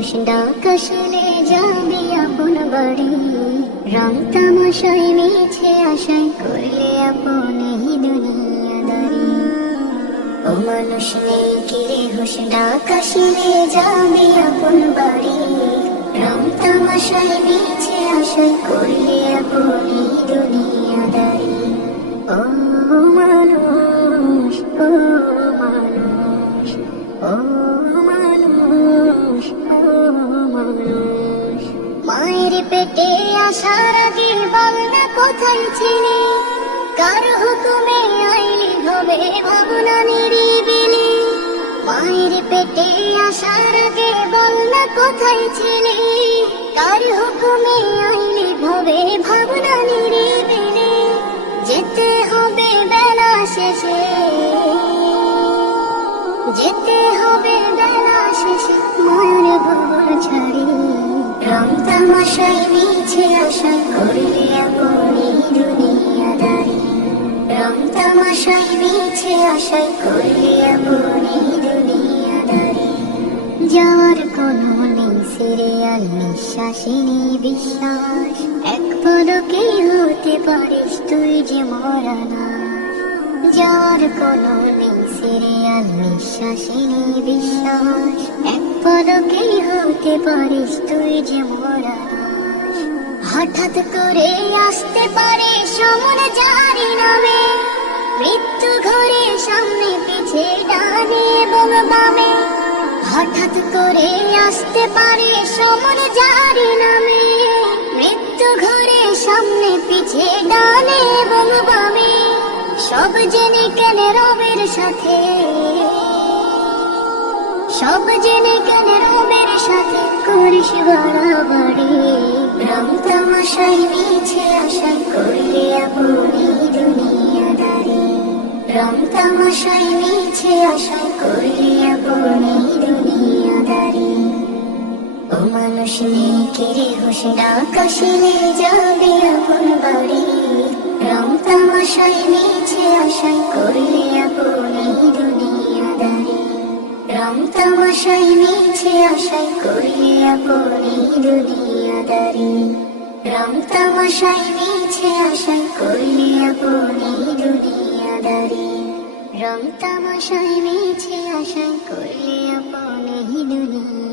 হুশ ডাকাশিলে যাবি আপন বাড়ি, রং তামাশায় মিছে আশায় করলে আপন এই দুনিয়াদারি। ও মানুষ নেই কিরে হুশ ডাকাশিলে যাবি আপন বাড়ি, রং তামাশায় মিছে আশায় করলে আপন এই দুনিয়াদারি। ও মানুষ, ও মানুষ, ও মানুষ, ও মানুষ। মায়ের পেটে আসার আগে বল না কোথায় ছিলে, কার হুকুমে আইলি হবে ভাবনা নিরিবিলি। মায়ের পেটে আসার আগে বল না কোথায় ছিলে, কার হুকুমে আইলি হবে ভাবনা নিরিবিলি। যেতে হবে বেলা শেষে, যেতে হবে বেলা শেষে মায়ের ঘর ছাড়ি, রং তামাশায় মিছে আশা করলে আপন এই দুনিয়াদারি। রং তামাশায় মিছে আশা করলে আপন এই দুনিয়াদারি। যাওয়ার কোনো নেই সিরিয়াল নিঃশ্বাসে নেই বিশ্বাস, এক পলকে হতে পারিস তুই যে মরা না। যাওয়ার কোনো নেই সিরিয়াল নিঃশ্বাসে নেই বিশ্বাস, এক পলকে হতে পারিস তুই যে মরা না। হঠাৎ করে আসতে পারে সমন জারি নামে, মৃত্যু ঘরে সামনে পিছে ডানে এবং বামে। হঠাৎ করে আসতে পারে সমন জারি নামে, মৃত্যু ঘরে সামনে পিছে ডানে এবং বামে। সব জেনে কেন রবের সাথে, সব জেনে কেন রবের সাথে করিস বাড়াবাড়ি। রং তামাশায় মিছে আশা করলে আপন এই দুনিয়াদারি। রং তামাশায় মিছে আশা করলে আপন এই দুনিয়াদারি। ও মানুষ নেই কিরে হুশ ডাকাশিলে যাবি আপন বাড়ি, রং তামাশায় মিছে আশা করলে আপন এই দুনিয়াদারি। রং তামাশায় মিছে আশা করলে আপন এই দুনিয়াদারি। রং তামাশায় মিছে আশা করলে আপন এই দুনিয়াদারি। রং তামাশায় মিছে আশা করলে আপন এই দুনিয়া।